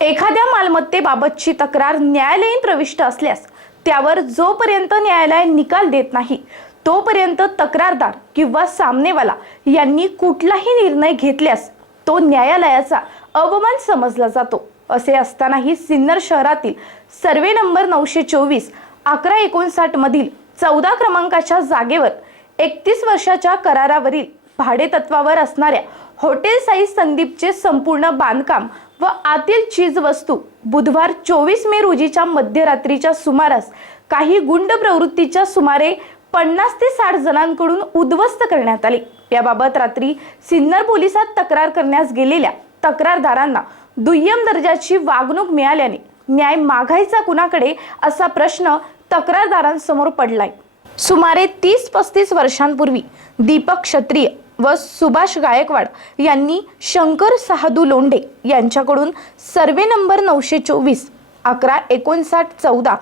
एखाद्या मालमत्तेबाबतची तक्रार न्यायालयीन प्रविष्ट असल्यास त्यावर जोपर्यंत न्यायालय निकाल देत नाही तोपर्यंत तक्रारदार किंवा सामनेवाला यांनी कुठलाही निर्णय घेतल्यास तो न्यायालयाचा अवमान समजला जातो. असे असतानाही सिन्नर शहरातील सर्वे नंबर नऊशे चोवीस अकरा एकोणसाठ मधील चौदा क्रमांकाच्या जागेवर एकतीस वर्षाच्या करारावरील भाडेतत्वावर असणाऱ्या हॉटेल साई संदीपचे संपूर्ण बांधकाम व आतील चीज वस्तू बुधवार चोवीस मे रोजीच्या मध्यरात्रीच्या सुमारास काही गुंड प्रवृत्तीच्या सुमारे पन्नास ते साठ जणांकडून उद्ध्वस्त करण्यात आले. याबाबत रात्री सिन्नर पोलिसात तक्रार करण्यास गेलेल्या तक्रारदारांना दुय्यम दर्जाची वागणूक मिळाल्याने न्याय मागायचा कुणाकडे असा प्रश्न तक्रारदारांसमोर पडलाय. सुमारे तीस पस्तीस वर्षांपूर्वी दीपक क्षत्रिय व सुभाष गायकवाड यांनी शंकर सहादू लोंढे यांच्याकडून सर्वे नंबर नऊशे चोवीस अकरा एकोणसाठ चौदा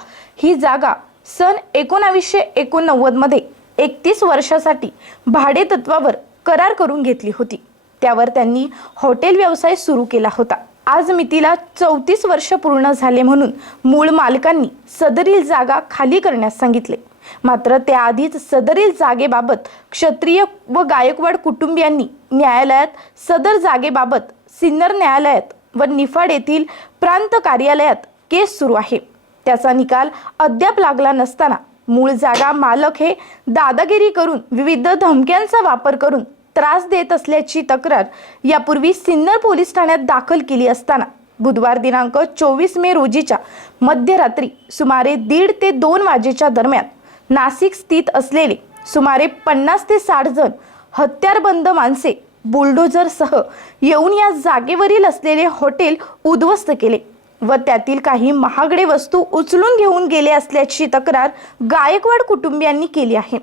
ही जागा सन एकोणावीसशे एकोणनव्वदमध्ये एकतीस वर्षासाठी भाडेतत्वावर करार करून घेतली होती. त्यावर त्यांनी हॉटेल व्यवसाय सुरू केला होता. आज मितीला चौतीस वर्ष पूर्ण झाले म्हणून मूळ मालकांनी सदरील जागा खाली करण्यास सांगितले. मात्र त्याआधीच सदरील जागेबाबत क्षत्रिय व गायकवाड कुटुंबियांनी न्यायालयात सदर जागेबाबत सिन्नर न्यायालयात व निफाड येथील प्रांत कार्यालयात केस सुरू आहे. त्याचा निकाल अद्याप लागला नसताना मूळ जागा मालक हे दादागिरी करून विविध धमक्यांचा वापर करून त्रास देत असल्याची तक्रार यापूर्वी सिन्नर पोलीस ठाण्यात दाखल केली असताना बुधवार दिनांक चोवीस मे रोजीच्या मध्यरात्री सुमारे दीड ते दोन वाजेच्या दरम्यान नाशिक स्थित असलेले सुमारे पन्नास ते साठ जण हत्यारबंद माणसे बुलडोझरसह येऊन या जागेवरील असलेले हॉटेल उद्ध्वस्त केले व त्यातील काही महागडे वस्तू उचलून घेऊन गेले असल्याची तक्रार गायकवाड कुटुंबियांनी केली आहे.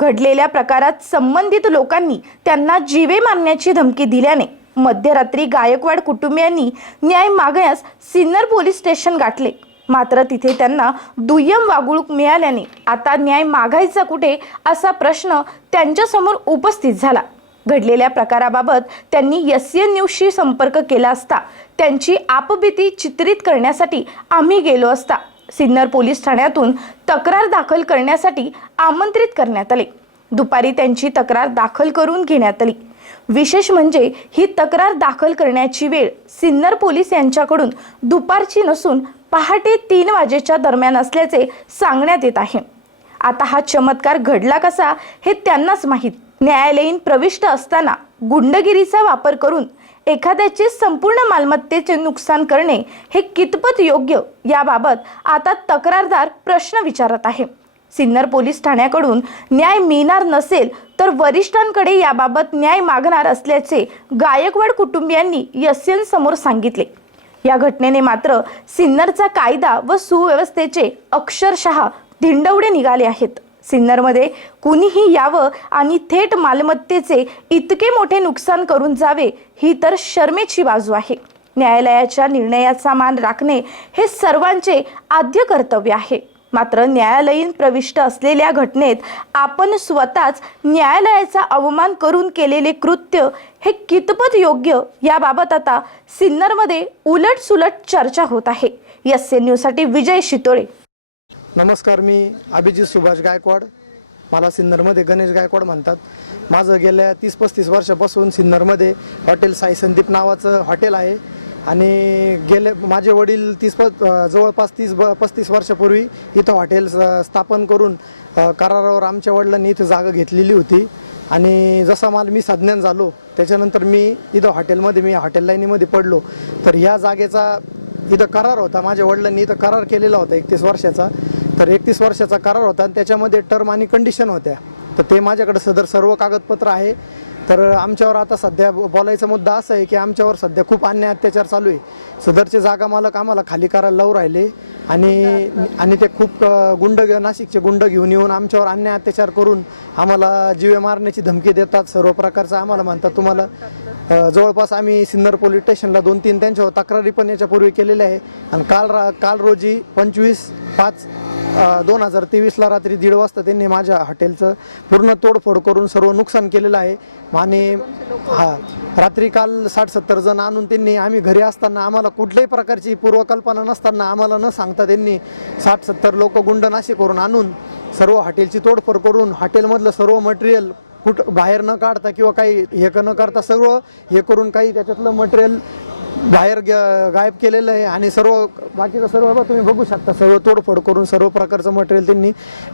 घडलेल्या प्रकारात संबंधित लोकांनी त्यांना जीवे मारण्याची धमकी दिल्याने मध्यरात्री गायकवाड कुटुंबियांनी न्याय मागण्यास सिन्नर पोलीस स्टेशन गाठले. मात्र तिथे त्यांना दुय्यम वागणूक मिळाल्याने आता न्याय मागायचा कुठे असा प्रश्न त्यांच्यासमोर उपस्थित झाला. घडलेल्या प्रकाराबाबत त्यांनी एस एन न्यूजशी संपर्क केला असता त्यांची आपबीती चित्रित करण्यासाठी आम्ही गेलो असता सिन्नर पोलीस ठाण्यातून तक्रार दाखल करण्यासाठी आमंत्रित करण्यात आले. दुपारी त्यांची तक्रार दाखल करून घेण्यात आली. विशेष म्हणजे ही तक्रार दाखल करण्याची वेळ सिन्नर पोलीस यांच्याकडून दुपारची नसून पहाटे तीन वाजेच्या दरम्यान असल्याचे सांगण्यात येत आहे. आता हा चमत्कार घडला कसा हे त्यांनाच माहीत. न्यायालयीन प्रविष्ट असताना गुंडगिरीचा वापर करून एखाद्याचे संपूर्ण मालमत्तेचे नुकसान करणे हे कितपत योग्य याबाबत आता तक्रारदार प्रश्न विचारत आहे. सिन्नर पोलीस ठाण्याकडून न्याय मिळणार नसेल तर वरिष्ठांकडे याबाबत न्याय मागणार असल्याचे गायकवाड कुटुंबियांनी यस्यन समोर सांगितले. या घटनेने मात्र सिन्नरचा कायदा व सुव्यवस्थेचे अक्षरशः धिंडवडे निघाले आहेत. सिन्नरमध्ये कुणीही यावं आणि थेट मालमत्तेचे इतके मोठे नुकसान करून जावे ही तर शर्मेची बाजू आहे. न्यायालयाच्या निर्णयाचा मान राखणे हे सर्वांचे आद्य कर्तव्य आहे. मात्र न्यायालयीन प्रविष्ट असलेल्या घटनेत आपण स्वतःच न्यायालयाचा अवमान करून केलेले कृत्य हे कितपत योग्य याबाबत आता सिन्नरमध्ये उलट सुलट चर्चा होत आहे. एस एन न्यूजसाठी विजय शितोळे. नमस्कार मी अभिजित सुभाष गायकवाड. मला सिन्नरमध्ये गणेश गायकवाड म्हणतात. माझं गेल्या तीस पस्तीस वर्षापासून सिन्नरमध्ये हॉटेल साई संदीप नावाचं हॉटेल आहे. आणि गेले माझे वडील तीस प जवळपास तीस ब पस्तीस वर्षापूर्वी इथं हॉटेल स्थापन करून करारावर आमच्या वडिलांनी इथं जागा घेतलेली होती. आणि जसा मला मी संज्ञान झालो त्याच्यानंतर मी इथं हॉटेलमध्ये मी हॉटेल लाईनीमध्ये पडलो. तर ह्या जागेचा इथं करार होता. माझ्या वडिलांनी इथं करार केलेला होता एकतीस वर्षाचा. तर एकतीस वर्षाचा करार होता आणि त्याच्यामध्ये टर्म आणि कंडिशन होत्या. तर ते माझ्याकडे सदर सर्व कागदपत्र आहे. तर आमच्यावर आता सध्या बोलायचा मुद्दा असा आहे की आमच्यावर सध्या खूप अन्याय अत्याचार चालू आहे. सदरचे जागा मालक आम्हाला खाली करायला लावून राहिले. आणि आणि ते खूप गुंड नाशिकचे गुंड घेऊन येऊन आमच्यावर अन्याय अत्याचार करून आम्हाला जीवे मारण्याची धमकी देतात. सर्व प्रकारचं आम्हाला म्हणतात. तुम्हाला जवळपास आम्ही सिन्नर पोलीस स्टेशनला दोन तीन त्यांच्यावर तक्रारी पण याच्यापूर्वी केलेल्या आहे. आणि काल रा काल रोजी पंचवीस पाच दोन हजार तेवीसला रात्री दीड वाजता त्यांनी माझ्या हॉटेलचं पूर्ण तोडफोड करून सर्व नुकसान केलेलं आहे. आणि हा रात्री काल साठ सत्तर जण आणून त्यांनी आम्ही घरी असताना आम्हाला कुठल्याही प्रकारची पूर्वकल्पना नसताना आम्हाला न सांगता त्यांनी साठ सत्तर लोक गुंड नाशे करून आणून सर्व हॉटेलची तोडफोड करून हॉटेलमधलं सर्व मटेरियल कुठं बाहेर न काढता किंवा काही हे न करता सर्व हे करून काही त्याच्यातलं मटेरियल बाहेर ग- गायब केलेलं आहे आणि सर्व बाकीचं सर्व तुम्ही बघू शकता. सर्व तोडफोड करून सर्व प्रकारचं मटेरियल त्यांनी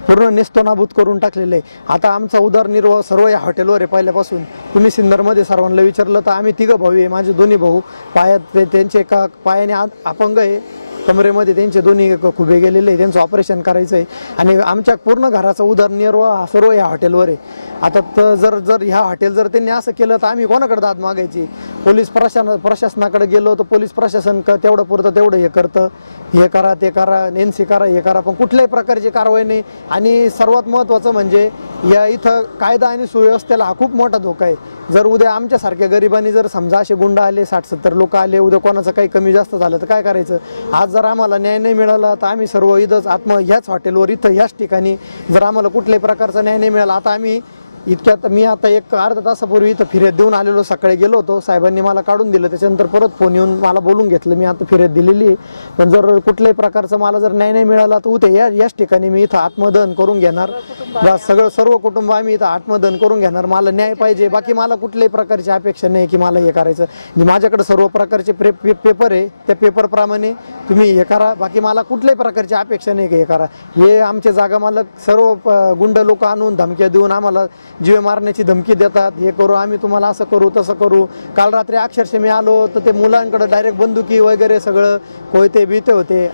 पूर्ण नेस्तोनाबूत करून टाकलेलं आहे. आता आमचा उदरनिर्वाह सर्व या हॉटेलवर आहे पहिल्यापासून. तुम्ही सिन्नरमध्ये सर्वांना विचारलं तर आम्ही तिघं भाऊ आहे. माझे दोन्ही भाऊ पायात ते- त्यांचे एका पायाने आ- अपंग आहे. कमरेमध्ये त्यांचे दोन्ही खुबे गेलेले आहे त्यांचं ऑपरेशन करायचं आहे आणि आमच्या पूर्ण घराचा उदरनिर्वाह हा सर्व या हॉटेलवर आहे. आता तर जर जर ह्या हॉटेल जर त्यांनी असं केलं तर आम्ही कोणाकडे दाद मागायची? पोलीस प्रशासन प्रशासनाकडे गेलो तर पोलीस प्रशासन क तेवढं पुरतं तेवढं हे करतं. हे करा ते करा एन सी करा हे करा. पण कुठल्याही प्रकारची कारवाई नाही. आणि सर्वात महत्त्वाचं म्हणजे या इथं कायदा आणि सुव्यवस्थेला हा खूप मोठा धोका आहे. जर उद्या आमच्यासारख्या गरिबांनी जर समजा असे गुंड आले साठ सत्तर लोक आले उद्या कोणाचं काही कमी जास्त झालं तर काय करायचं? आज जर आम्हाला न्याय नाही मिळाला तर आम्ही सर्व इथंच आत्म ह्याच हॉटेलवर इथं ह्याच ठिकाणी जर आम्हाला कुठल्याही प्रकारचा न्याय नाही मिळाला आता आम्ही इतक्यात मी आता एक अर्धा तासापूर्वी इथं फिर्याद देऊन आलेलो सकाळी गेलो होतो. साहेबांनी मला काढून दिलं. त्याच्यानंतर परत फोन येऊन मला बोलून घेतलं. मी आता फिर्याद दिलेली आहे. पण जर कुठल्याही प्रकारचा मला जर न्याय नाही मिळाला तर उद्या या याच ठिकाणी मी इथं आत्मदहन करून घेणार. बस सगळं सर्व कुटुंब आम्ही इथं आत्मदहन करून घेणार. मला न्याय पाहिजे. बाकी मला कुठल्याही प्रकारची अपेक्षा नाही की मला हे करायचं. म्हणजे माझ्याकडे सर्व प्रकारचे पे- पेपर आहे. त्या पेपरप्रमाणे तुम्ही हे करा. बाकी मला कुठल्याही प्रकारची अपेक्षा नाही की हे करा. हे आमचे जागा मालक सर्व गुंड लोक आणून धमक्या देऊन आम्हाला जीवे मारण्याची धमकी देतात हे करू आम्ही तुम्हाला असं करू तसं करू. काल रात्री अक्षरशः मी आलो तर ते मुलांकडे डायरेक्ट बंदुकी वगैरे सगळं कोयते बिते होते.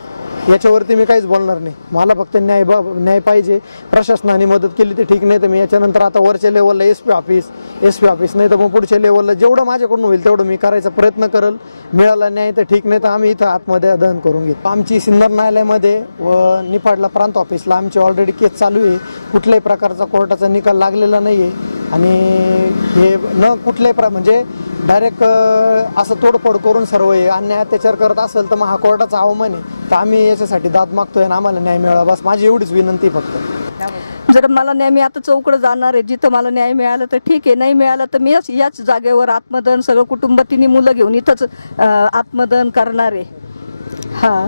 याच्यावरती मी काहीच बोलणार नाही. मला फक्त न्याय बा न्याय पाहिजे. प्रशासनाने मदत केली ते ठीक नाही तर मी याच्यानंतर आता वरच्या लेवलला S P office S P office नाही तर मग पुढच्या लेवलला जेवढं माझ्याकडून होईल तेवढं मी करायचा प्रयत्न करल. मिळाला न्याय तर ठीक नाही तर आम्ही इथं आतमध्ये दहन करून घेऊ आमची सिन्नर न्यायालयामध्ये व निफाडला प्रांत ऑफिसला आमची ऑलरेडी केस चालू आहे. कुठल्याही प्रकारचा कोर्टाचा निकाल लागलेला नाही. आहे आणि हे न कुठल्याही प्र म्हणजे डायरेक्ट असं तोडफोड करून सर्व हे अन्याय अत्याचार करत असेल तर मग हा कोर्टाचा आवमान आहे. तर आम्ही याच्यासाठी दाद मागतोय आणि आम्हाला न्याय मिळावा. बस माझी एवढीच विनंती फक्त. जर मला न्याय मी आता चौकडं जाणार आहे. जिथं मला न्याय मिळाला तर ठीक आहे. नाही मिळालं तर मी याच- जागेवर आत्मदहन सगळं कुटुंब तिने मुलं घेऊन इथंच आत्मदन आत्मदहन करणार आहे. हा.